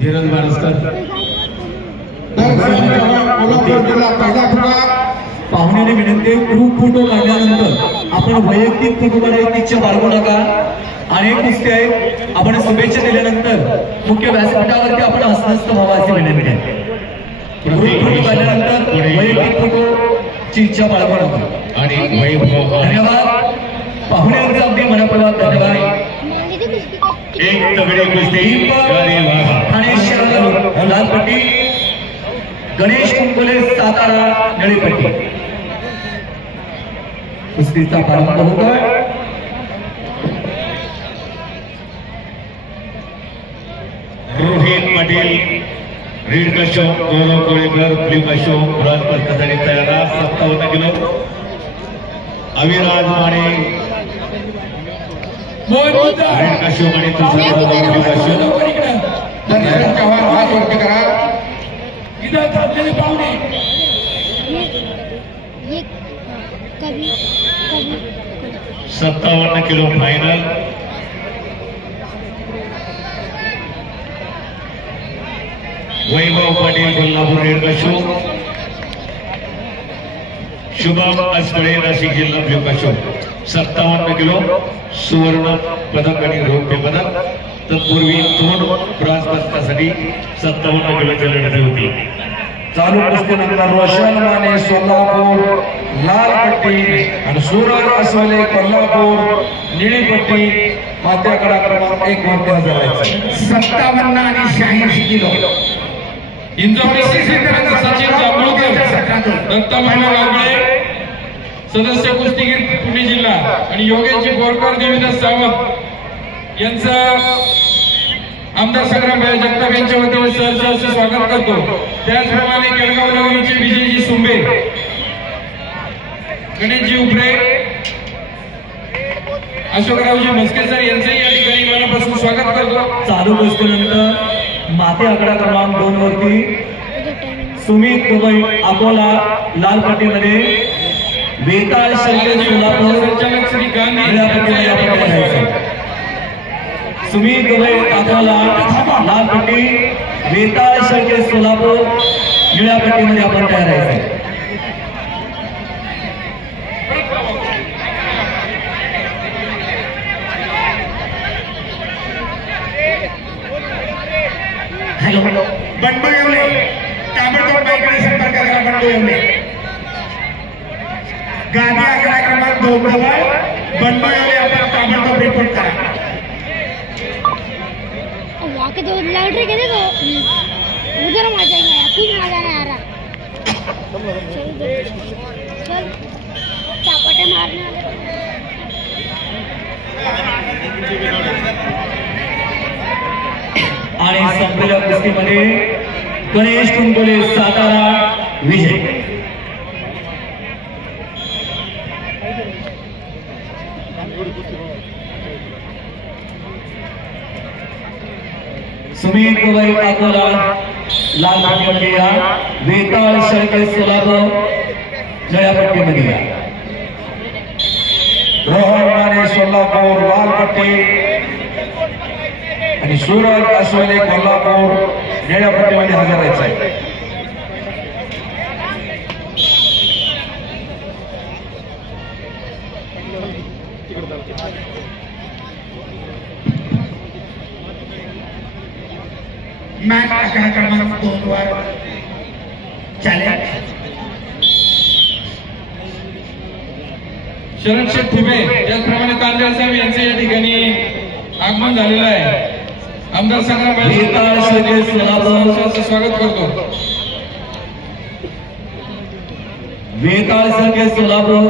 धीरज बारसकर पाहुण्याने विनंती group photo काढल्यानंतर आपण वैयक्तिक फोटो काढायची इच्छा बाळगू नका। अनेक कुस्ती आहेत, आपण शुभेच्छा दिल्यानंतर मुख्य व्यासपीठावरती आपण हस्तस्थ व्हावा अशी विनंती आहे। ग्रुप फोटो काढल्यानंतर वैयक्तिक फोटोची इच्छा बाळगू नका। आणि वैभव धन्यवाद पाहुण्यांचा अगदी मनापूर्वक धन्यवाद। एक तगडी कुस्ती ठाणे शहर लाल पट्टी, गणेश कुंकोले सातारा निळी पट्टी। कुस्तीचा प्रारंभ होतोय। रोहित पाटील रेड कशो, गौरव कोळेकर ब्ल्यू कशो, ब्रॉन्झ पदकासाठी तयार 57 किलो। अविराज माने रेड कशो आणि ब्ल्यू कशो। हात वरती करा। इधर थांबलेले पाहुणे 57 किलो फायनल। वैभव पाटील कोल्हापूर रेड कशो, शुभम अस्कळे नाशिक जिल्हा ब्ल्यू कशो। 57 किलो सुवर्ण पदक आणि रौप्य पदक। तत्पूर्वी 2 ब्रॉन्झ पदकासाठी 57 किलोची लढत होती। चालू कुस्तीनंतर रोशन माने सोलापूर लाल पट्टी आणि सूरज अस्वले कोल्हापूर निळी पट्टी। मात्याकडा क्रमांक 1 वरती हजर आहे। 57 आणि 86 किलो। इंद्रप्रस्थ क्षेत्राचा सचिन जांभूळकर, दत्तामामा गावळे सदस्य कुस्तीगीर पुणे जिल्हा आणि योगेशजी बोरकर देवीदास सावंत यांचं आमदार संग्रामभाई जगताप यांच्या वतीने सहर्ष स्वागत करतो। त्याचप्रमाणे केळगाव नगरीचे विजयजी सुंबे, गणेशजी उपरे, अशोकरावजी मस्केसर यांचंही या ठिकाणी मनापासून स्वागत करतो। चालू कुस्तीनंतर माते आकडा क्रमांक 2 वरती सुमित दुबई अकोला लाल पट्टीमध्ये, वेताळ शंकर सोलापूर संचालक श्री गांधी निळ्या पट्टीमध्ये आपण राहायचं। सुमित दुबई अकोला लाल पट्टी, वेताळ शंकर सोलापूर निळ्या पट्टीमध्ये आपण तयार राहायचं। हॅलो बंडू येवले, ताबडतोब बाईकडे संपर्क करा। बंडू येवले गादी आकडा क्रमांक 2 जवळ बंडू येवले, आपण ताबडतोब रिपोर्ट करा। वाके तो लाइट रे कहने को उधर मजा नहीं आया, कुछ मजा नहीं आ रहा। चल चापटे मारने आणि संपलेल्या कुस्तीमध्ये गणेश कुंकोले सातारा विजय। सुमित दुबई अकोला लाल पट्टीमध्ये या, वेताळ शंकर सोलापूर निळ्या पट्टीमध्ये या। रोहन माने सोलापूर लाल पट्टी आणि सूरज अस्वले कोल्हापूर निळ्या पट्टीमध्ये हजर राहायचं आहे। मॅच आकडा क्रमांक 2 वर चॅलेंज शरण शेठ ठुबे, त्याचप्रमाणे तांदळ साहेब यांचं या ठिकाणी आगमन झालेलं आहे। आमदार संग्रामभाई जगताप स्वागत करतो। वेताळ शंकर सोलापूर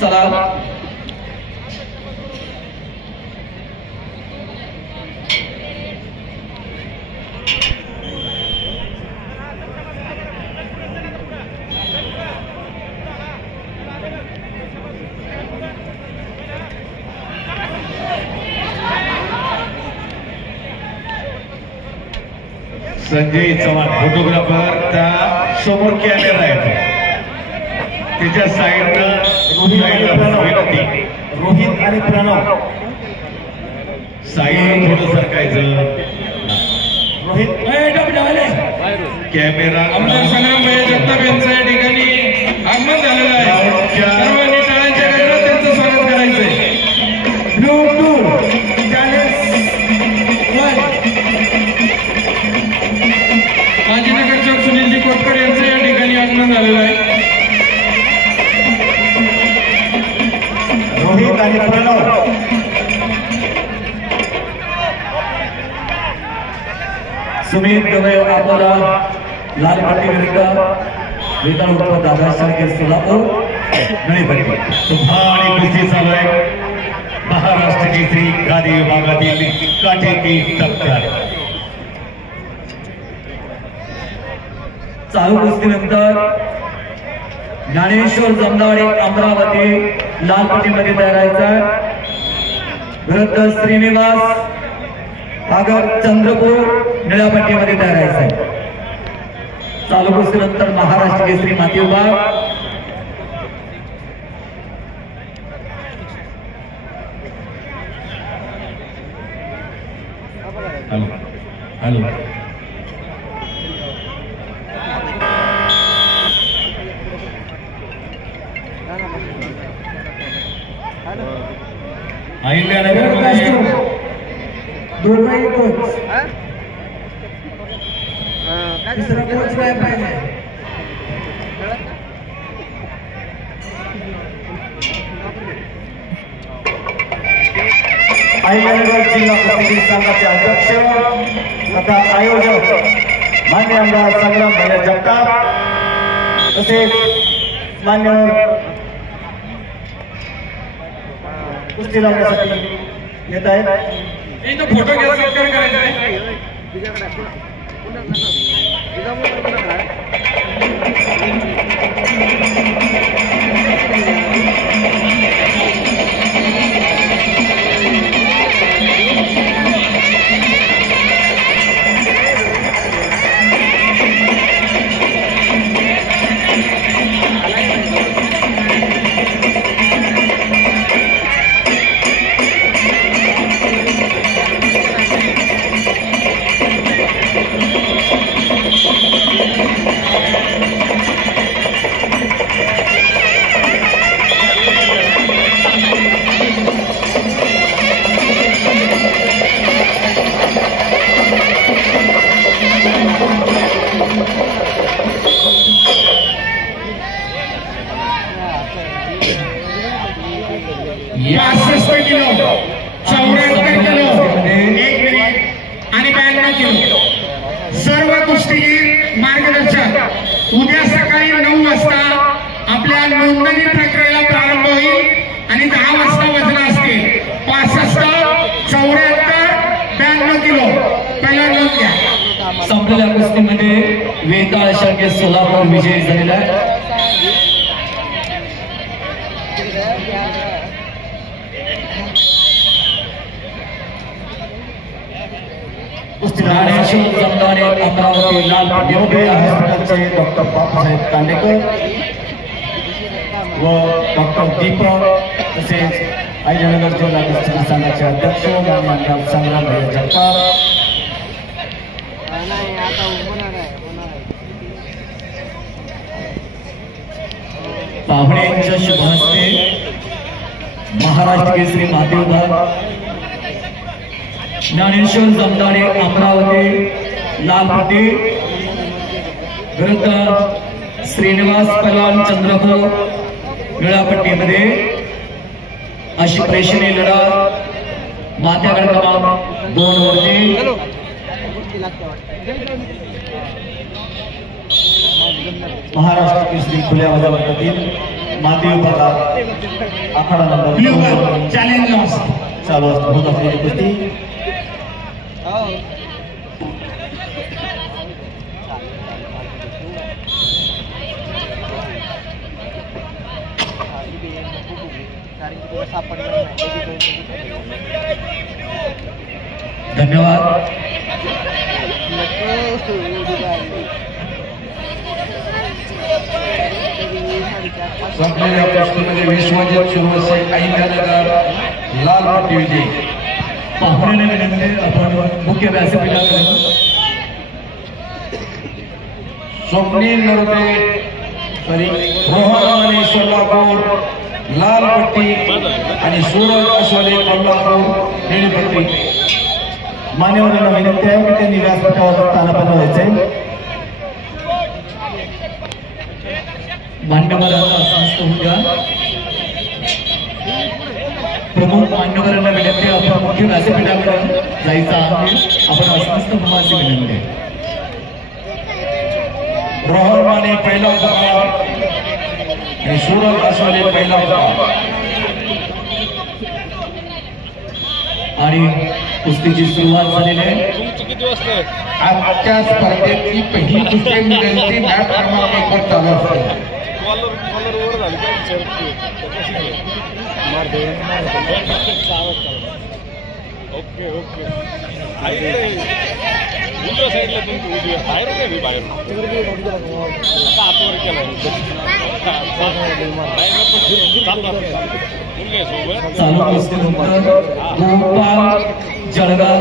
चला। संजय चव्हाण फोटोग्राफर त्या समोर कॅमेरा आहे, त्याच्या साईडनं रोहित आणि प्रणव साईड थोडं सरकायचं। रोहित कॅमेरा आमदार संग्राम भाई जगताप यांचं या ठिकाणी आगमन झालेलं आहे. सर्वांनी टाळ्यांच्या गजरात त्यांचं स्वागत करायचंय. ब्लू 2 चॅलेंज 1 माजी नगरसेवक सुनीलजी कोटकर यांचं या ठिकाणी आगमन झालेलं आहे. रोहित आणि प्रणव सुमित गवळे अकोला लाल पट्टी विरुद्ध वेताळ उत्तर दादा शाळके सोलापूर नळी पट्टी. तुफान कुस्ती चालू आहे. महाराष्ट्र केसरी गादी विभागातील काठीकी टक्कर. चालू कुस्तीनंतर ज्ञानेश्वर जमदाडे अमरावती लाल पट्टीमध्ये तयारायचा विरुद्ध श्रीनिवास आगर चंद्रपूर निळ्या पट्टीमध्ये तयारायचा आहे. चालू कुस्तीनंतर महाराष्ट्र केसरी माती विभाग हॅलो अहिल्यानगरमध्ये दोघंही कोच तिसरा कोच काय पाहिजे अहिल्यानगर जिल्हा प्रतिनिधी संघाचे अध्यक्ष तथा आयोजक मान्य आमदार संग्राम भाई जगताप तसेच मान्य कुस्ती लावण्यासाठी येत आहेत. इथं फोटो घ्या, सत्कार करायचा आहे. उद्या सकाळी 9 वाजता आपल्या नोंदणी प्रक्रियेला प्रारंभ होईल आणि 10 वाजता वजन असतील. 65, 74, 92 किलो. पहिला नोंद घ्या. संपलेल्या कुस्तीमध्ये वेताळ शाळके सोलापूर विजयी झालेला आहे. ज्ञानेश्वर जमदाडे अमरावती लाल पट्टी हॉस्पिटलचे डॉक्टर बापूसाहेब कांडेकर व डॉक्टर दीपक तसेच अहिल्यानगर जिल्हा कुस्ती संघाचे अध्यक्ष माननीय संग्राम भाई जगताप. पाहुण्यांच्या शुभ हस्ते महाराष्ट्र केसरी माती विभाग ज्ञानेश्वर जमदाडे अमरावती लाल पट्टी विरुद्ध श्रीनिवास पलान चंद्रपूर निळ्या पट्टीमध्ये अशी प्रेक्षणीय लढत माथ्यागड क्रमांक 2 वरती महाराष्ट्र केसरी खुल्या वजनातील माती विभागात आखाडा नंबर चॅलेंज लॉस चालू होत असलेली कुस्ती. धन्यवाद. संपलेल्या कुस्तीमध्ये विश्वजित सुरवसे अहिल्यानगर लाल पट्टी विजयी. पाहुण्याने विनंती आपण मुख्य व्यासपीठाकडे स्वप्नील नरते रोहन आणि सोलापूर लाल पट्टी आणि सूरज अस्वले कोल्हापूर निळी पट्टी. मान्यवरांना विनंती आहे की त्यांनी व्यासपीठावर स्थानापन्न व्हायचे. मान्यवरांना असंस्त होऊ द्या. प्रमुख मान्यवरांना विनंती आहे आपण मुख्य व्यासपीठाकडे जायचं आहे. आपण असंस्त भावाची विनंती आहे. रोहन माने पहिला उपकार आणि सूरज अस्वले पहिला उपकार. आणि कुस्तीची सुरुवात झालेली आहे. आजच्या स्पर्धेची पहिली कुस्ती मिळाली मॅच क्रमांक 1 वर चालू असते. ओके ओके उजव्या साईडला तुमची उजव्या बाहेर नाही बाहेर आतवर केला चालू कुस्तीनंतर गोपाल जळगाव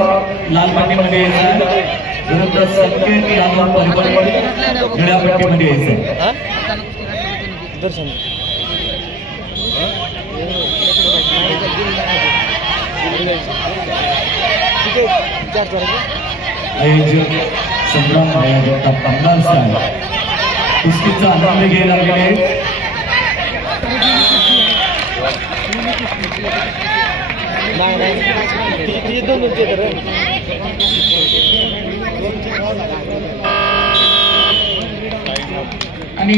लाल पट्टीमध्ये यायचा विरुद्ध संकेत यादव परभणी निळ्या पट्टीमध्ये यायचं. आयोजक संग्राम भाया जगताप कामगार साहेब कुस्तीचा आनंद घ्यायला गेले. आणि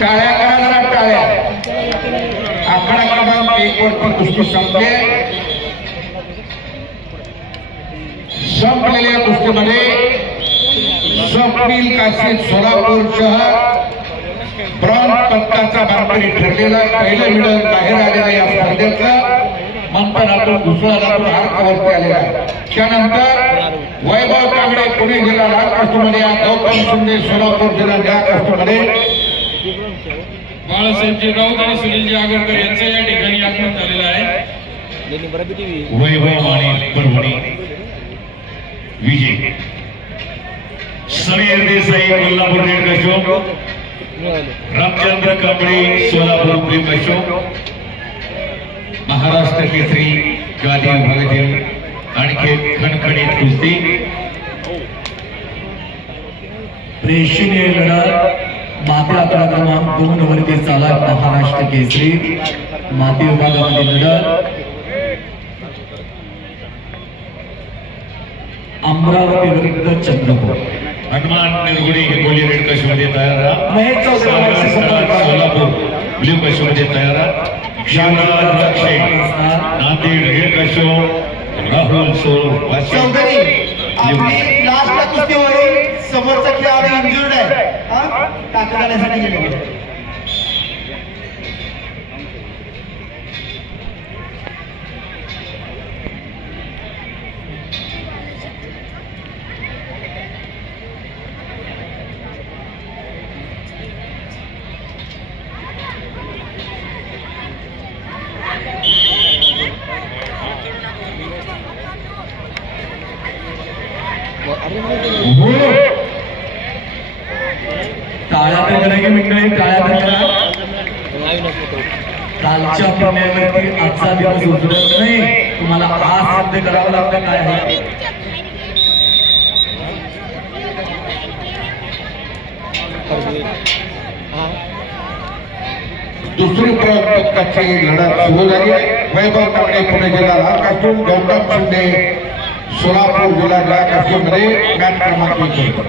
टाळ्या करा जरा टाळ्या. आकडा क्रमांक 1 वरती कुस्ती संपले. संपलेल्या कुस्तीमध्ये स्वप्नील काशीद सोलापूरसह ब्रॉन्झ पदकाचा मानकरी ठरलेला पहिलं मेडल बाहेर आलेलं या स्पर्धेतलं. नंतर आपण दुसरा रात्र आर्कवरती आलेला. त्यानंतर वैभव कांबळे पुणे जिल्हा लाल कास्टमध्ये, गौतम शिंदे सोलापूर जिल्हा निळ्या कास्टमध्ये, बाळासाहेबजी राऊत आणि सुनीलजी आगरकर यांचं या ठिकाणी आगमन झालेलं आहे. वैभव माने परभणी विजय. समीर देसाई कोल्हापूर रेड कशो, रामचंद्र कांबळे सोलापूर ब्ल्यू कशो. महाराष्ट्र केसरी गादी विभागातील आणखी खणखणीत कुस्ती. प्रेक्षणीय लढत माती आकडा क्रमांक 2 वरती चालू आहे. महाराष्ट्र केसरी माती विभागामध्ये लढत अमरावती विरुद्ध चंद्रपूर. हनुमान निरगुडे हिंगोली रेड कशमध्ये तयार राहा. महेश चौधरी सोलापूर ब्ल्यू कशमध्ये तयार राहा. शिवराज रक्षे नांदेड रेड कशो, राहुल सोळ चौधरी आपली लास्टला कुस्ती होईल. समोरचा खेळाडू इंजुर्ड आहे. टाकत आल्यासाठी गेले. टाळ्या तर करा की मंडळी, टाळ्या तर करा. कालच्या पुण्यावरती आजचा दिवस उतरत नाही. तुम्हाला आज सिद्ध करावं लागतं काय आहे. दुसरी ब्रॉन्झ पदकाची लढत सुरू झाली आहे. वैभव कांबळे पुणे जिल्हा लाल कास्टूम, गौतम शिंदे सोलापूर जिल्हा निळ्या कास्टूममध्ये मॅच क्रमांक 1 वर.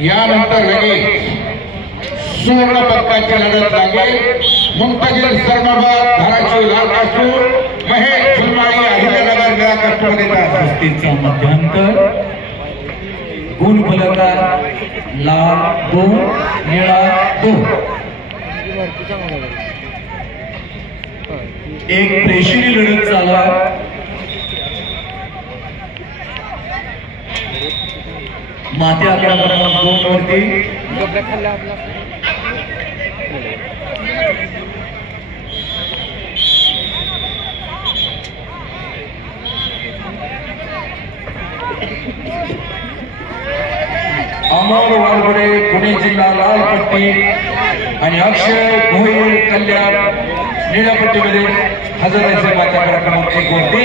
यानंतर लगेच सुवर्ण पदकाची लढत लागेल. मुंतजीर सरमाबाद धाराशिव लाल कास्टूम, महेश फुलमाळी अहिल्यानगर निळ्या कास्टूममध्ये कुस्तीचा मध्यांतर गुण फलकात लाल 2 निळा 2. एक प्रेक्षणीय लढत चालू आहे. माती आकडा क्रमांक 2 वरती अमोल वालगुडे पुणे जिल्हा लाल पट्टी आणि अक्षय भोईर कल्याण निळ्या पट्टीमध्ये हजर राहायचे माता क्रमांक 1 वरती.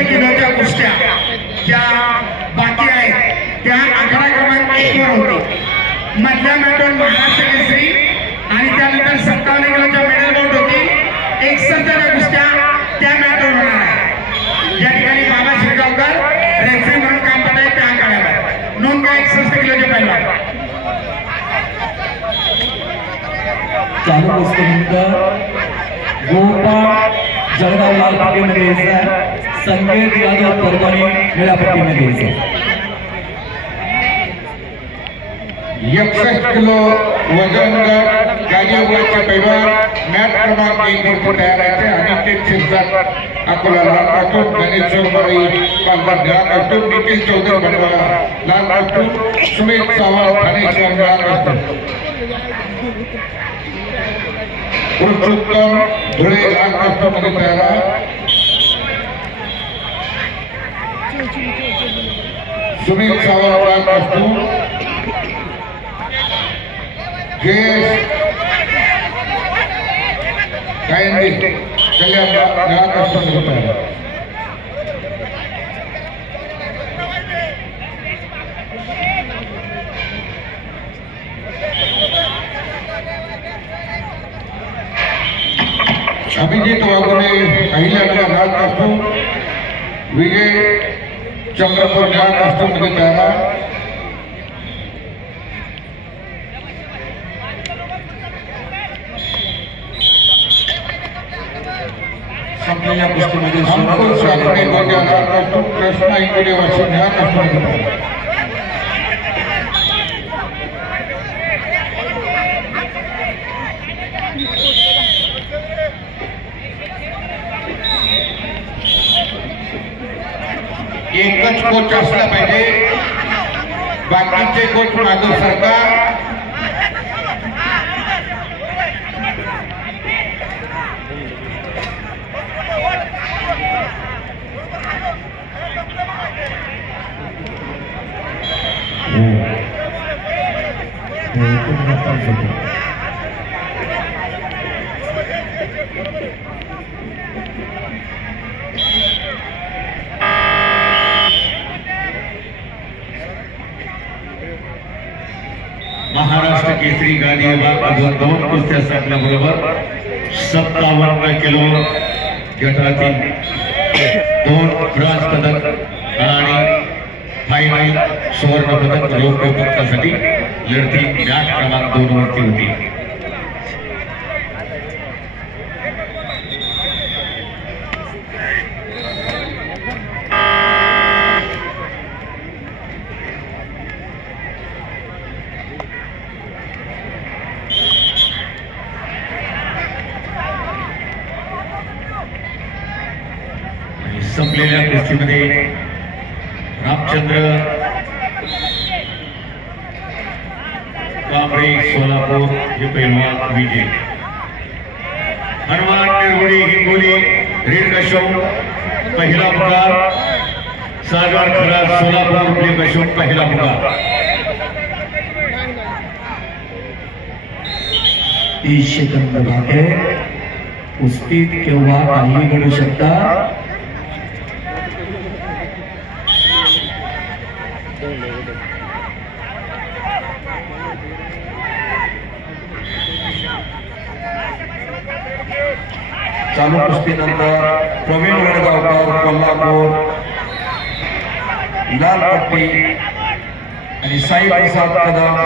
किलोच्या कुस्त्या ज्या बाकी आहेत त्या 11 क्रमांक 1 वर होती. मधल्या मॅटवर महाराष्ट्र केसरी आणि त्यानंतर 57 किलोच्या मेडल बोट होती. 61 कुस्त्या त्या मॅटवर होणार आहे. या ठिकाणी बाबा शिरगावकर रेफरी म्हणून काम करत आहेत त्या आखाड्यावर. नोंद काय 61 किलोच्या पहिला चालू कुस्तीनंतर गोपाळ जळगाव लाल पट्टीमध्ये यायचा, संकेत यादव परभणी निळ्या पट्टीमध्ये यायचा. 61 किलो वजन गट गाजीपुराचे पैलवान मॅट क्रमांक 1 वर तयार आहेत. अनिकेत शिरसाट अकोला लाल कास्टूम, गणेश चौधरी पालघर निळा कास्टूम, निखिल चौधरी बनवाला लाल कास्टूम, सुमित सावंत ठाणे शहर निळा कास्टूम, पुरुषोत्तम धुळे लाल कास्टूम मध्ये तयार आहे. सुमित सावंत लाल कास्टूम, जयेश गायंदी कल्याण निळा कास्टूम मध्ये तयार आहे. अभिजित वाघोले अहिल्यानगर लाल कास्टूम, विजय चंद्रपूर निळा कास्टूम मध्ये तयार आहे. संपलेल्या कुस्तीमध्ये अंकुर साखरे गोंदिया लाल कास्टूम, कृष्णा इंगोले वाशिम निळा कास्टूम मध्ये तयार आहे. एकच कोच असला पाहिजे, बाकीचे कोच मागं सरकार. महाराष्ट्र केसरी गादी विभाग 2 कुस्त्या संपल्याबरोबर 57 किलो गटातील 2 ब्रॉन्झ पदक आणि फायनल सुवर्ण पदक रौप्य पदकासाठी लढती मॅट क्रमांक 2 वरती होती. संपलेल्या कुस्तीमध्ये रामचंद्र कांबळे सोलापूर हे पैलवान विजय. हनुमान निर्गुडी हिंगोली रेड कशोम पहिला पुकार. सागर खरात सोलापूर ब्ले कशोम पहिला पुकार. 30 सेकंद बाकी. कुस्तीत केव्हा काही घडू शकता. चालू कुस्तीनंतर प्रवीण वडगावकर कोल्हापूर लाल पट्टी आणि साई प्रसाद कदम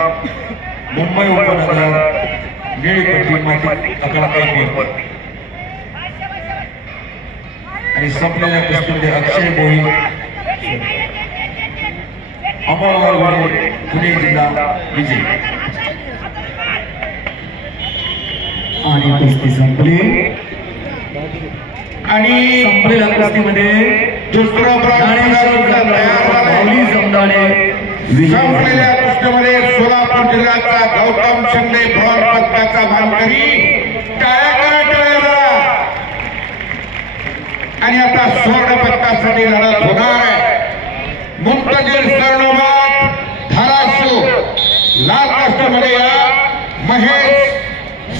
मुंबई उपनगर निळी पट्टी माती अकरा 1 वर. आणि संपलेल्या कुस्तीमध्ये अक्षय भोईर अमोल वालगुडे पुणे जिल्हा विजय. आणि कुस्ती संपली. आणि संपलेल्या कुस्तीमध्ये दुसरं ज्ञानेश्वर जमदाडे संपलेल्या कुस्तीमध्ये सोलापूर जिल्ह्याचा गौतम शिंदे ब्रॉन्झ पदकाचा मानकरी. टाळ्या करा, टाळ्या करा. आणि आता स्वर्ण पदकासाठी लढत होणार आहे. मुंतजीर स्वर्णवाद धाराशिव. लाल कास्टमध्ये या महेश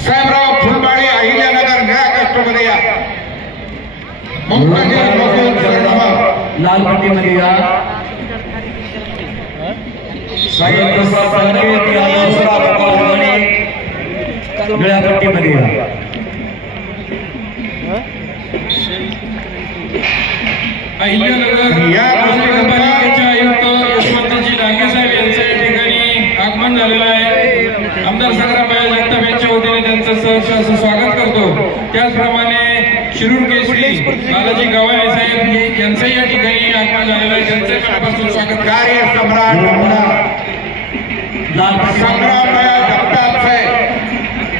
साहेबराव फुलबाळी अहिल्यानगर. निळ्या कास्टमध्ये या मुंतजीर मसूद स्वर्णवाद. लाल पट्टीमध्ये या निळ्या पट्टीमध्ये या अहिल्यानगर या महानगरपालिकेचे आयुक्त यशवंतजी डांगे साहेब यांचं या ठिकाणी आगमन झालेलं आहे. आमदार संग्रामभाई जगताप यांच्या वतीने त्यांचं सहर्ष असं स्वागत करतो. त्याचप्रमाणे शिरूर केसरी बालाजी गव्हाणे साहेब यांचंही या ठिकाणी आगमन झालेलं आहे. त्यांचं मनापासून स्वागत. कार्य सम्राट लाल संग्रामभाई जगताप साहेब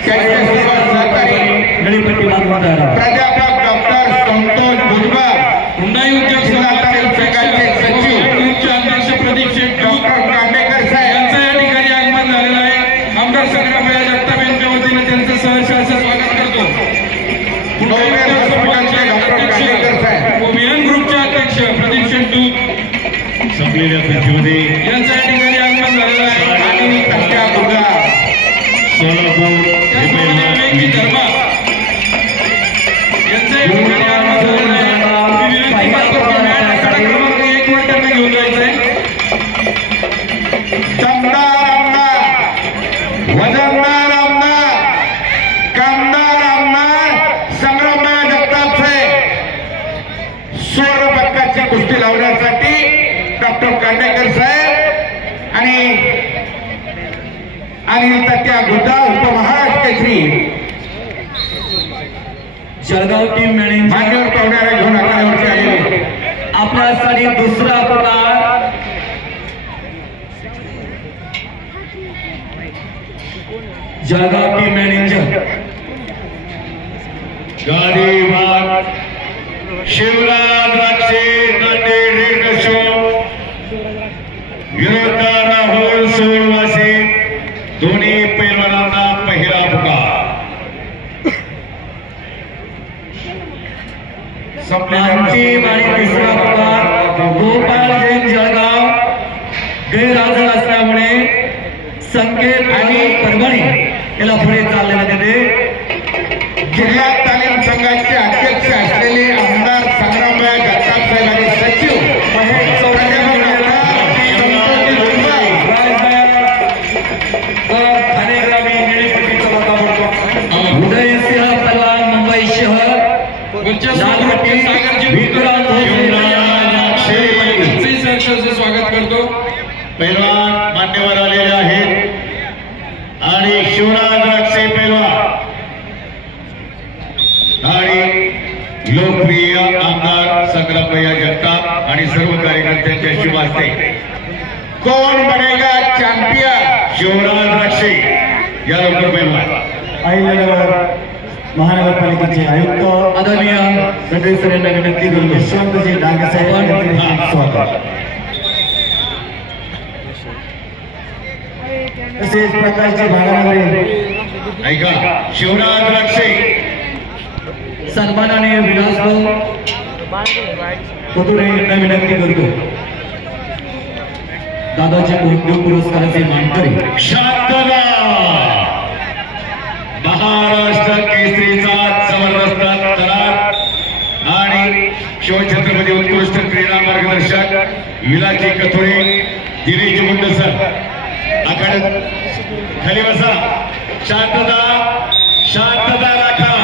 त्यांचे सेवा सहकारी निळी पट्टी बांधून तयार. प्राध्यापक डॉक्टर संतोष भुजबळ. हुंडाई उद्योग जिल्हातील संघाचे सचिव ग्रुपचे अध्यक्ष प्रदीप शेट्टी डॉक्टर कांडेकर साहेब यांचं या ठिकाणी आगमन झालेलं आहे. आमदार संग्रामभाई जगताप यांच्या वतीने त्यांचं सहर्ष असं स्वागत करतो. हुंडाई उद्योग समूहाचे अध्यक्ष विहान ग्रुपचे अध्यक्ष प्रदीप शेट्टी संपलेल्या कुस्तीमध्ये यांचं या ठिकाणी आगमन झालेलं आहे. आणि तक्त्या मुलगा सोलापूर त्याचप्रमाणे विवेकजी धर्मा यांचं या ठिकाणी आगमन झालेलं आहे. मी विनंती करतो की मॅच आखाडा क्रमांक 1 वर त्यांना घेऊन जायचंय. दमदार आमदार, वजनदार आमदार, कामदार आमदार संग्रामभाई जगताप साहेब. स्वर्ण पदकाची कुस्ती लावण्यासाठी डॉक्टर कांडेकर साहेब आणि अनिल तत्या गुद्दा उपमहाराष्ट्र केसरी जळगाव टीम मॅनेजर मान्यवर पाहुण्याला घेऊन आखाड्यावरती आलेले. आपल्यासाठी दुसरा पुकार जळगाव टीम मॅनेजर गाडीवान शिवराज राक्षे नांदेड रेड कशो विरोधा राहुल सोळवासे. दोन्ही पैलवानांना पहिला पुकार. अंतिम आणि तिसरा पुकार गोपाळ जैन जळगाव. गैरहजर असल्यामुळे संकेत आणि परभणी याला पुढे चाललेला देते. जिल्हा तालीम संघाचे अध्यक्ष असलेले आमदार संग्रामभाई जगताप साहेब आणि सचिव महेश चौधरी ठाणे ग्रामीण निळी पट्टीचा बंदा पडतो. उदयसिंह पलवान मुंबई शहर. लाल पट्टी सागरजी विक्रांत यांचंही सहर्ष असं स्वागत करतो. पैलवान मान्यवर आलेले आहेत आणि शिवराज राक्षे पैलवान आणि लोकप्रिय आमदार संग्रामभाई जगताप आणि सर्व कार्यकर्त्यांच्या शुभ हस्ते कोण बनेगा चॅम्पियन शिवराज राक्षे या लवकर पैलवान. अहिल्यानगर महानगरपालिकेचे आयुक्त आदरणीय सदस्य यांना विनंती करतो. यशवंतजी डांगे साहेब यांचे स्वागत. तसेच प्रकारच्या भागामध्ये ऐका शिवराज राक्षे सन्मानाने विलासभाऊ पतुरे यांना विनंती करतो. दादाच्या उद्योग पुरस्काराचे मानकरी शांतता. महाराष्ट्र केसरीचा जबरदस्त करार आणि शिवछत्रपती उत्कृष्ट क्रीडा मार्गदर्शक विलाजी कथोरे दिनेश मुंडसर. आखाड्यात खाली बसा. शांतता, शांतता राखा.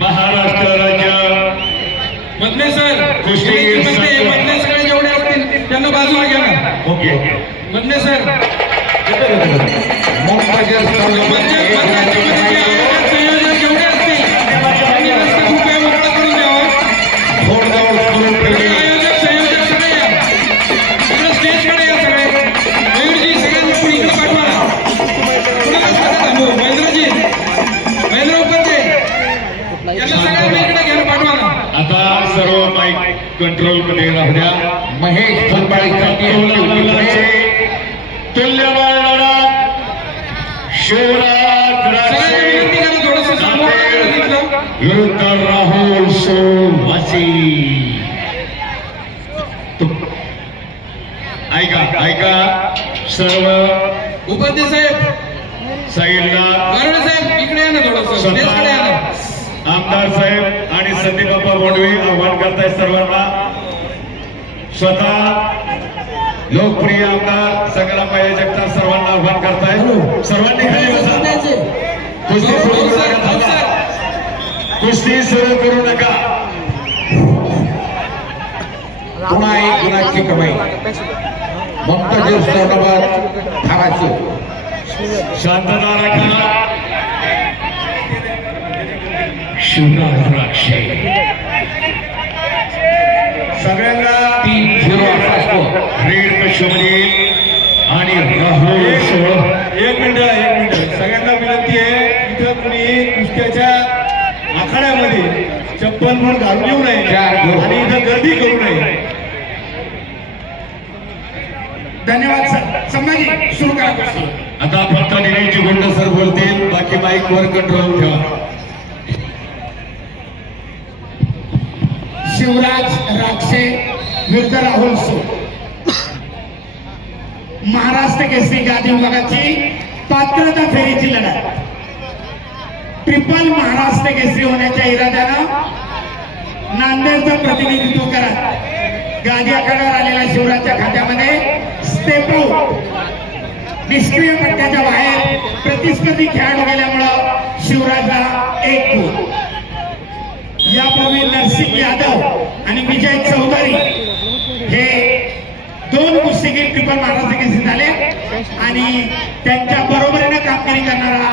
महाराष्ट्र राज्य मधले सर कुस्ती मधले सगळे जेवढे असतील त्यांना बाजूला घ्या ना. ओके मधले सर मुंतजीर मधल्याच्या मध्ये जे आयोजक संयोजक जेवढे असतील त्यांनी रस्ता कृपया मोकळा करून द्यावा. सगळे आयोजक संयोजक सगळे या. सगळं स्टेजकडे या. सगळे मयूरजी सगळ्यांनी पुढे इकडे पाठवा ना. कुणालाच नका थांबू. महेंद्रजी, महेंद्र उपाध्ये यांना सगळ्यांना इकडे घ्यायला पाठवा ना. आता सर्व माईक तुल्यबळ लढत शिवराज विरुद्ध राहुल सोमवासी. ऐका सर्व उपाध्याय साहेब साईडला गारडे साहेब इकडे या ना थोडंसं. आमदार साहेब आणि संदीप बाप्पा बोंडवे आव्हान करतायत सर्वांना. स्वतः लोकप्रिय आमदार संग्रामभाई जगताप सर्वांना आव्हान करतायत. सर्वांनी खाली बसा. कुस्ती सुरू करू नका. कुस्ती सुरू करू नका. पुन्हा एक गुणाची कमाई. मुंतजीर सरनोबत ठावाची. शांतता राखा. शिवराज राक्षे सगळ्यांना 3-0 असा स्कोर. रेड कशोमध्ये आणि राहुल एक मिनिट सगळ्यांना विनंती आहे, इथं कुणी कुस्त्याच्या आखाड्यामध्ये चप्पल पण घालून येऊ नये आणि इथं गर्दी करू नये. धन्यवाद सर. संभाजी सुरू करा कुस्ती. आता फक्त निलेशजी गुंड सर बोलतील, बाकी माईक वर कंट्रोल ठेवा. शिवराज राक्षे विरुद्ध राहुल सो. महाराष्ट्र केसरी गादी विभागाची पात्रता फेरीची लढत. ट्रिपल महाराष्ट्र केसरी होण्याच्या इराद्यानं नांदेडचं प्रतिनिधित्व करत गादी आखाड्यावर आलेल्या शिवराजच्या खात्यामध्ये स्टेप आउट निष्क्रिय पट्ट्याच्या बाहेर प्रतिस्पर्धी खेळाडू गेल्यामुळं शिवराजला 1 गुण. यापूर्वी नरसिंग यादव आणि विजय चौधरी हे 2 कुस्तीगीर ट्रिपल महाराष्ट्र केसरी झाले आणि त्यांच्या बरोबरीनं कामगिरी करणारा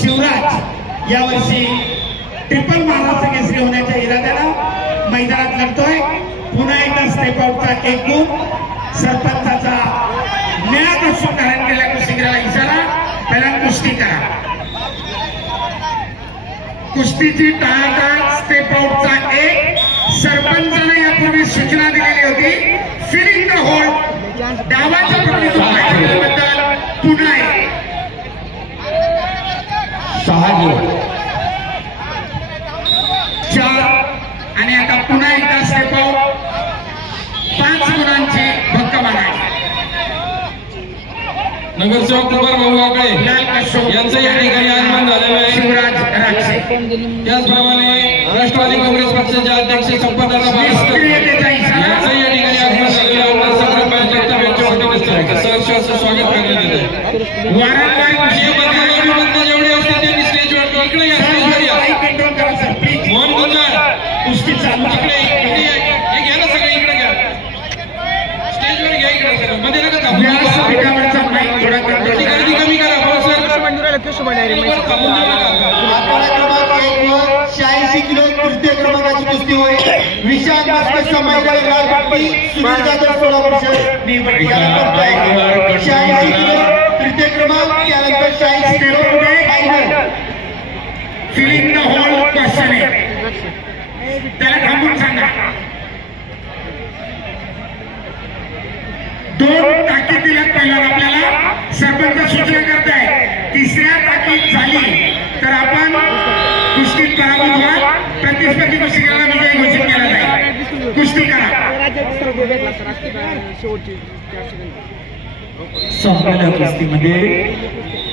शिवराज यावर्षी ट्रिपल महाराष्ट्र केसरी होण्याच्या इराद्यानं मैदानात लढतोय. पुन्हा एकदा स्टेप आउटचा 1 गुण. सरपंचाचा निळा कसून धारण केलेल्या कुस्तीगीराला इशारा, पहिला कुस्ती करा. कुस्तीची टाळाटाळ स्टेप आउटचा 1. सरपंचाने यापूर्वी सूचना दिलेली होती फिलिंग द होल्ड. डावाचं प्रतिनिधित्व केल्याबद्दल पुन्हा 6-0. 4 आणि आता पुन्हा एकदा स्टेप आउट. 5 गुणांची भक्कम आणायची. नगरसेवक कुमार भाऊ वाकळे लाल कशोर यांचं या ठिकाणी आगमन झालेलं आहे. शिवराज राक्षे. त्याचप्रमाणे राष्ट्रवादी काँग्रेस पक्षाचे अध्यक्ष संपतदादा बाळासाहेब निष्क्रियतेचा इशारा. यांचं या ठिकाणी आगमन झालेलं आहे. आमदार संग्रामभाई जगताप यांच्या वतीने सहर्ष स्वागत करण्यात येत आहे. वारंवार जे बंद जेवढे असतील त्यांनी स्टेजवर इकडे या, स्टेजवर या. कंट्रोल करा सर प्लीज. मोहन गुंजाळ कुस्ती चालू इकडे इकडे या. हे घ्या ना सगळे इकडे घ्या. स्टेजवर घ्या इकडे सगळं. मध्ये नका थांबू. व्यासपीठावरचा माईक थोडा कंट्रोल ती करा. गर्दी कमी करा. हो सर थांबून देऊ नका. आखाडा क्रमांक 1 वर 86 किलो तृतीय क्रमांकाची कुस्ती होईल. विशाख भास्कर मैदान लालपट्टी सुनील जाधव सोलापूर शहर निवड. त्यानंतर 86 किलो तृतीय क्रमांक, त्यानंतर 86 kilo final. Filling the hold question आहे. त्याला थांबून सांगा. 2 ताकीद दिल्यात पहिल्यावर आपल्याला. सरपंच सूचना करताय 3ऱ्या ताकीद झाली तर आपण कुस्तीत पराभूत व्हा. प्रतिस्पर्धी कुस्तीगीराला विजय घोषित केला जाईल. कुस्ती करा. संपलेल्या कुस्तीमध्ये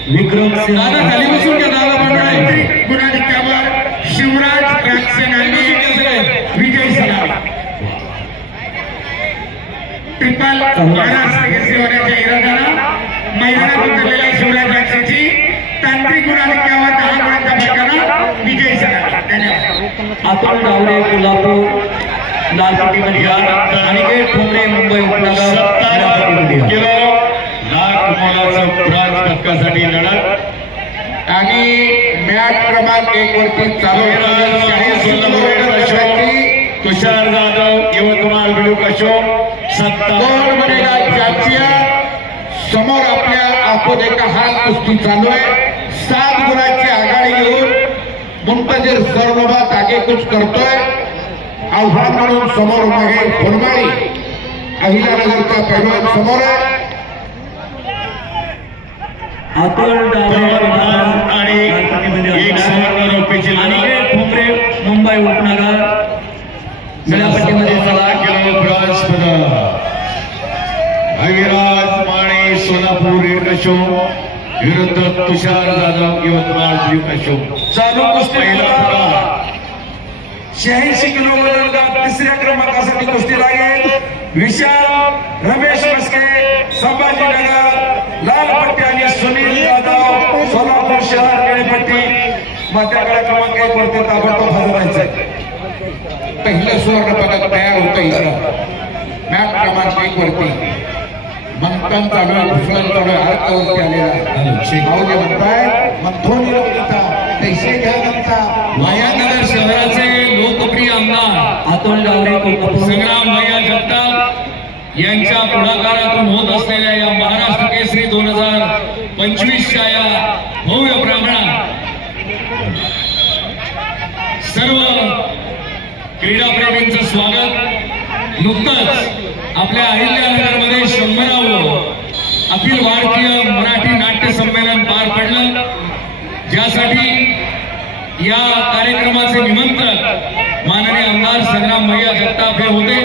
विक्रम सिंह दादा खाली बसून घ्या. दादा पांढरे गुणाधिक्यावर शिवराज राक्षे यांनी विजय सलामी. ट्रिपल महाराष्ट्र केसरी होण्याच्या इराद्यानं मैदानात उतरलेल्या शिवराज राक्षेची तांत्रिक गुणाधिक्यावर 10 गुणांच्या फरकानं विजय सलामी. धन्यवाद. अतुल डावरे कोल्हापूर लालपट्टीमध्ये अनिकेत ठोंबरे मुंबई उपनगर 57 किलो लाख मोलाचं ब्रॉन्झ पदकासाठी लढत. आणि मॅच क्रमांक 1 वरती चालू तुषार जाधव यवतमाळ बिडूक अशोक 57 समोर आपल्या आपण एका हात कुस्ती चालू आहे. 7 गुणाची आघाडी घेऊन मुंतजीर सरनोबत आगेकूच करतोय. आव्हान म्हणून समोर महेश फुलमाळी अहिल्यानगरचा पैलवान समोर आहे. अतुल डावरे आणि एक सुवर्ण रौप्याची अनिकेत ठोंबरे मुंबई उपनगर निळ्यापट्टीमध्ये 16 किलो ब्रॉन्झ पदक अविराज माने सोलापूर रेडकशो विरुद्ध तुषार जाधव यवतमाळ ब्ल्यूकशो. चालू कुस्ती पहिला पदक 86 किलो वजन तिसऱ्या क्रमांकासाठी कुस्ती लागेल. विशाल रमेश मस्के संभाजीनगर लाल पट्टी आणि सुनील जाधव सोलापूर शहर निळीपट्टी मात्याकडे क्रमांक 1 वरती ताबडतोब हजर राहायचंय. पहिलं सुवर्ण पदक तयार होतं इथं मॅच क्रमांक 1 वरती मंथन चालू आहे, भूषण चालू आहे, अर्कावरती आलेला भाऊजी म्हणतायत मंथोनी पैसे घ्या म्हणता. मायानगर शहराचे लोकप्रिय आमदार अतुल डावरे कोल्हापूर संग्राम भैया जगताप यांच्या पुढाकारातून होत असलेल्या या महाराष्ट्र केसरी 2025च्या या भव्य प्रांगणात सर्व क्रीडाप्रेमींचं स्वागत. नुकतंच आपल्या अहिल्यानगरमध्ये 100वे अखिल भारतीय मराठी नाट्य संमेलन पार पडलं, ज्यासाठी या कार्यक्रमाचे निमंत्रक माननीय आमदार संग्राम भैया जगताप हे होते.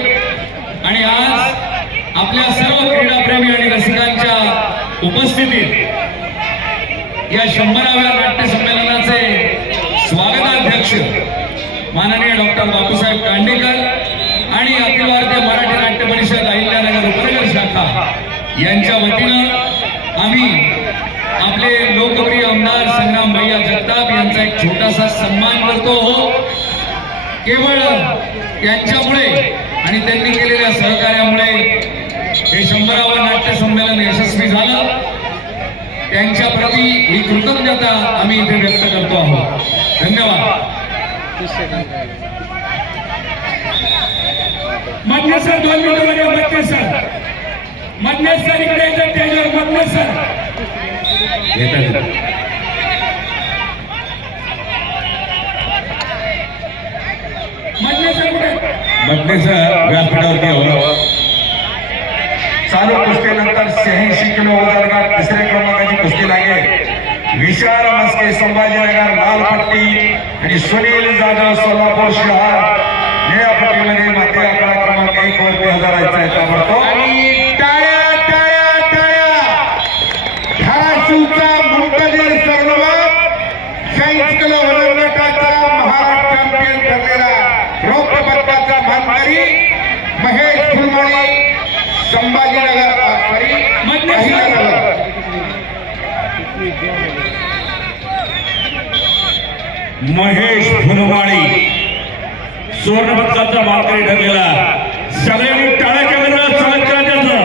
आणि आज आपल्या सर्व क्रीडाप्रेमी आणि रसिकांच्या उपस्थितीत या 100व्या नाट्य संमेलनाचे स्वागताध्यक्ष माननीय डॉक्टर बापूसाहेब कांडेकर आणि अखिल भारतीय मराठी नाट्य परिषद अहिल्यानगर उपनगर शाखा यांच्या वतीनं आम्ही आपले लोकप्रिय आमदार संग्राम भैया जगताप यांचा एक छोटासा सन्मान करतो. हो, केवळ त्यांच्यामुळे आणि त्यांनी केलेल्या सहकार्यामुळे हे 100वे नाट्य संमेलन यशस्वी झालं. त्यांच्या प्रती ही कृतज्ञता आम्ही इथे व्यक्त करतो आहोत. धन्यवाद. मधले सर 2 मिनिटांमध्ये मधले सर इकडे येतात त्याच्यावर मधले सर व्यासपीठावरती हवं. चालू कुस्तीनंतर 86 किलो वजन गट तिसऱ्या क्रमांकाची कुस्ती लागेल. विशाल मस्के संभाजीनगर लाल पट्टी आणि सुनील जाधव सोलापूर शहर निळ्या पट्टीमध्ये माती आकडा क्रमांक 1 वरती हजर राहायचा आहे. ताबडतोब आणि टाळ्या टाळ्या टाळ्या धाराशिवचा मुंतजीर सरनोबत 40 किलो वजन गटाचा महाराष्ट्र चॅम्पियन ठरलेला रौप्य पदकाचा मानकरी महेश फुलमाळी संभाजीनगर अहिल्यानगर. महेश फुलमाळी सुवर्ण पदकाचा मानकरी ठरलेला. सगळ्यांनी टाळ्याच्या गजरात स्वागत करा त्याचं.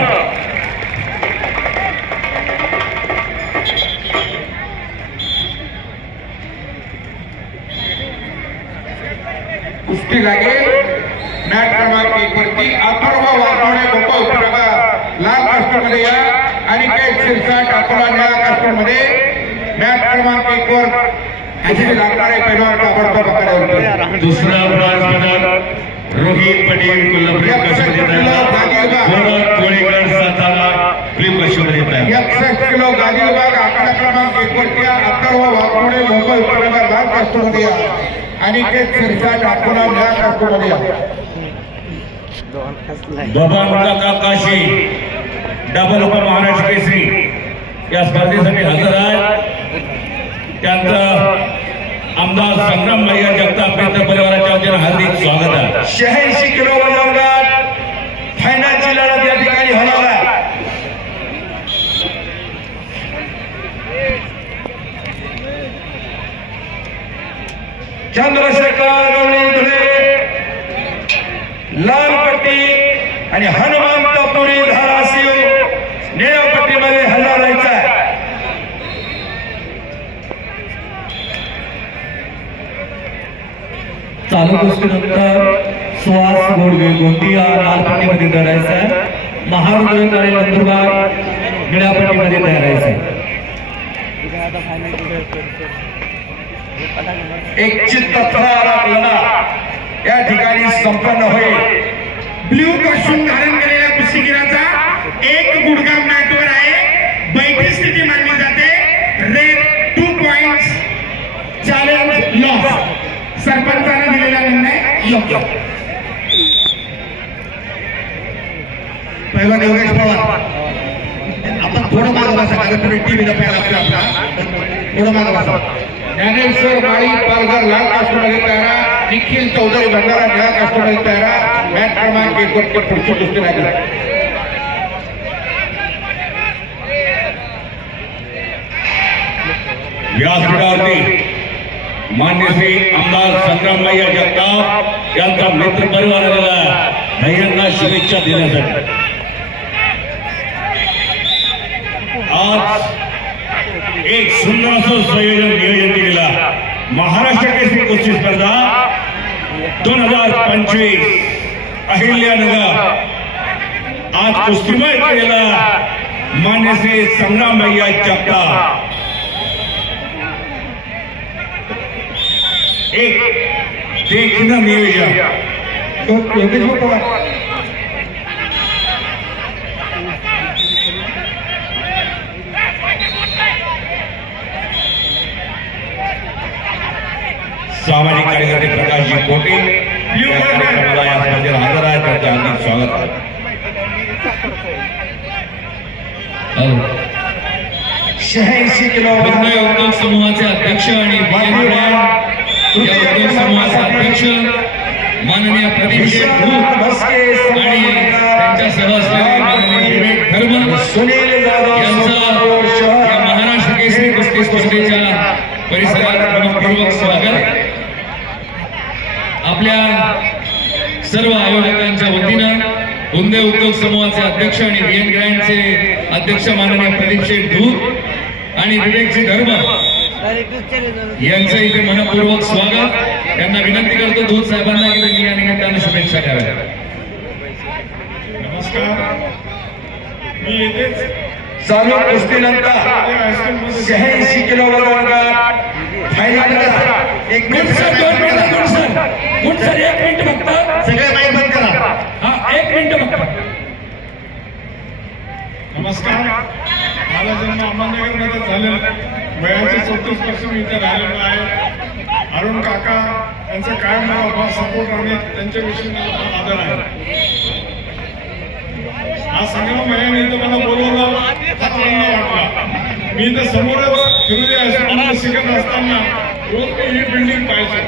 कुस्ती लागेल मॅच क्रमांक 1 वरती अथर्व वाघोडे गोपाळ उपनगर लाल कास्टमध्ये या आणि शिरसाट अकोला निळ्या कास्टमध्ये मॅच क्रमांक 1 वर अशी लागणारे पैलवान ताबडतोब पकडायचे. दुसरा ब्रॉन्झ पदक रोहित पटेल कोल्हापूर कोळीकर सातारा ब्ल्यूकशोमध्ये येत 61 किलो गादी विभाग आकडा क्रमांक 1 वरती अथर्व वाघोडे गोपाळ उपनगर लाल कास्टमध्ये या आणि शिरसाट अकोला निळ्या कास्टमध्ये या. बबन काका काशी डबल उपमहाराष्ट्र केसरी या स्पर्धेसाठी हजर आहे. त्यांचं आमदार संग्राम भैया जगताप यांच्या परिवाराच्या वतीनं हार्दिक स्वागत आहे. 86 किलो वजन गट फायनलची लढत या ठिकाणी होणार आहे. चंद्रशेखर गवळी धुळे लाल पट्टी आणि हनुमंत पुरी धाराशिव निळ्या पट्टीमध्ये हजर राहायचा आहे. चालू कुस्तीनंतर सुहास गोडगे गोंदिया लाल पट्टीमध्ये धरायचा आहे. महारुद्रकाळे नंदुरबार निळ्या पट्टीमध्ये धरायचा आहे. एक चित्तथरारक लढा या ठिकाणी संपन्न होईल. ब्ल्यू कॉस्ट्यूम धारण केलेल्या कुस्तीगीराचा एक गुडघा मॅटवर आहे. बैठी स्थिती मानली जाते. सरपंचाने दिलेला निर्णय योग्य. पहिला योगेश पवार आपण थोडं मागं बसा कारण पुढे टीव्हीला प्यायला आपला थोडं मागं बसा. ज्ञानेश्वर माळी पालघर लाल कास्टमध्ये तयारा, निखिल चौधरी भंडारा निळा कास्टमध्ये तयारा. मॅच क्रमांक 1 वर पुढची कुस्ती लागली. व्यासपीठावरती मान्य श्री आमदार संग्रामभाई जगताप यांचा मित्र परिवार आलेला भैयांना शुभेच्छा देण्यासाठी. आज एक सुंदर असं संयोजन नियोजन केलेला महाराष्ट्र केसरी कुस्ती स्पर्धा 2025 अहिल्यानगर आज कुस्तीमय केलेला मान्य श्री संग्रामभाई जगताप. एक देखणं नियोजन योगेश पवार सामाजिक कार्यकर्ते प्रकाशजी कोटे मला या स्पर्धेला हजर आहे, त्यांचं हार्दिक स्वागत आहे. 86 किलो मुंबई उद्योग समूहाचे अध्यक्ष आणि उद्योग समूहाचे अध्यक्ष माननीय प्रदीप शेठ भूत आणि त्यांच्यासह असलेले माननीय विवेक धर्म यांचं या महाराष्ट्र केसरी कुस्ती स्पर्धेच्या परिसरात मनपूर्वक स्वागत. आपल्या सर्व आयोजकांच्या वतीनं बुंदे उद्योग समूहाचे अध्यक्ष आणि व्हीएन ग्रँडचे अध्यक्ष माननीय प्रदीप शेठ धूत आणि विवेकजी धर्म यांचं इथे मनपूर्वक स्वागत. त्यांना विनंती करतो धूत साहेबांना की त्यांनी या निमित्तानं शुभेच्छा द्याव्या. नमस्कार. मी येथेच चालू कुस्तीनंतर 86 किलो वजन फायनल एक मिनिट सर 1 मिनिट फक्त सगळे माईक बंद करा. हा 1 मिनिट फक्त. नमस्कार. माझा जन्म अहमदनगरमध्ये झालेला. वयाचे 34 वर्ष मी इथे राहिलेलो आहे. अरुण काका यांचं काय मला फार सपोर्ट आणि त्यांच्याविषयी मला फार आदर आहे. आज संग्राम भैयाने इथं मला बोलवलं फार आनंद वाटला. मी इथं समोरच फिरुदे हायस्कूलमध्ये शिकत असताना रोज मी ही बिल्डिंग पाहिजे.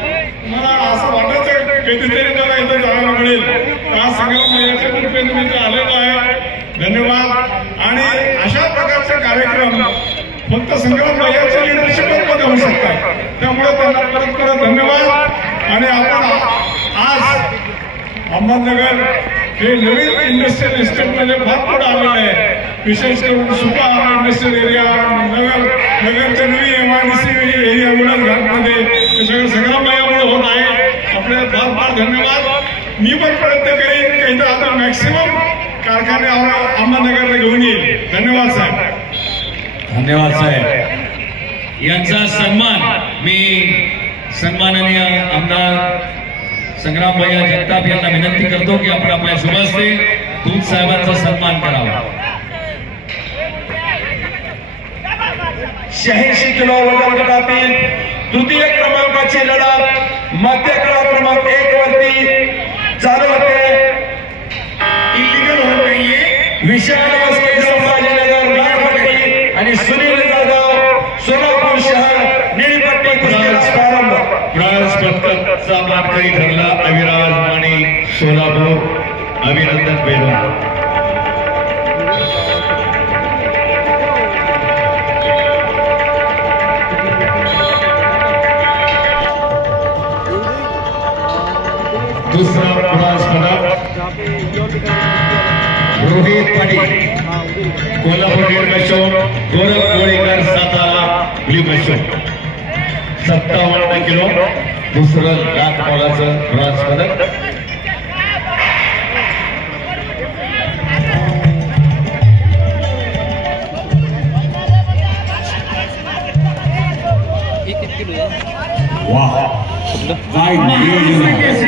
मला असं वाटायचं कधीतरी मला इथं जायला मिळेल. आज संग्राम भैयाच्या कृपेने मी इथं आलेलो आहे. धन्यवाद. आणि अशा प्रकारचे कार्यक्रम फक्त संग्राम भैयाच्या लिडरशिपमध्ये होऊ शकतात. त्यामुळे त्यांना परत परत धन्यवाद. आणि आपण आज अहमदनगर हे नवीन इंडस्ट्रियल इस्टेटमध्ये फार पुढे आलेलं आहे. विशेष करून सुपा इंडस्ट्रियल एरिया नगरच्या नवी MIDC एरिया उडण घाटमध्ये हे सगळं संग्राम भैयामुळे होत आहे. आपले फार फार धन्यवाद. मी पण प्रयत्न करेन काही तर आता मॅक्सिमम कारखाने अहमदनगरला घेऊन येईल. धन्यवाद साहेब. धन्यवाद साहेब. यांचा सन्मान मी सन्माननीय आमदार संग्रामभैया जगताप यांना विनंती करतो की आपण आपल्या शुभ हस्ते दूत साहेबांचा सन्मान करावा. 86 किलो वजन गटातील तृतीय क्रमांकाची लढत मध्य क्रमांक 1 वरती चालू होते. इलिगल होत नाहीये. विशाल वस्ते संभाजीनगर लालपट्टी आणि सुनील जाधव सोलापूर शहर निळीपट्टी कुस्तीचा प्रारंभ. ब्रास पदकाचा मानकरी ठरला अविराज माने सोलापूर. अभिनंदन बेलवा. दुसरा ब्रास पदक रोहित पाटील कोल्हापूर रेड कशोर. गौरव गोळेकर सातारा ब्ल्यू कशोर. 57 किलो दुसरं लाख मोलाचं ब्रॉन्झ पदक. वाह काय नियोजन.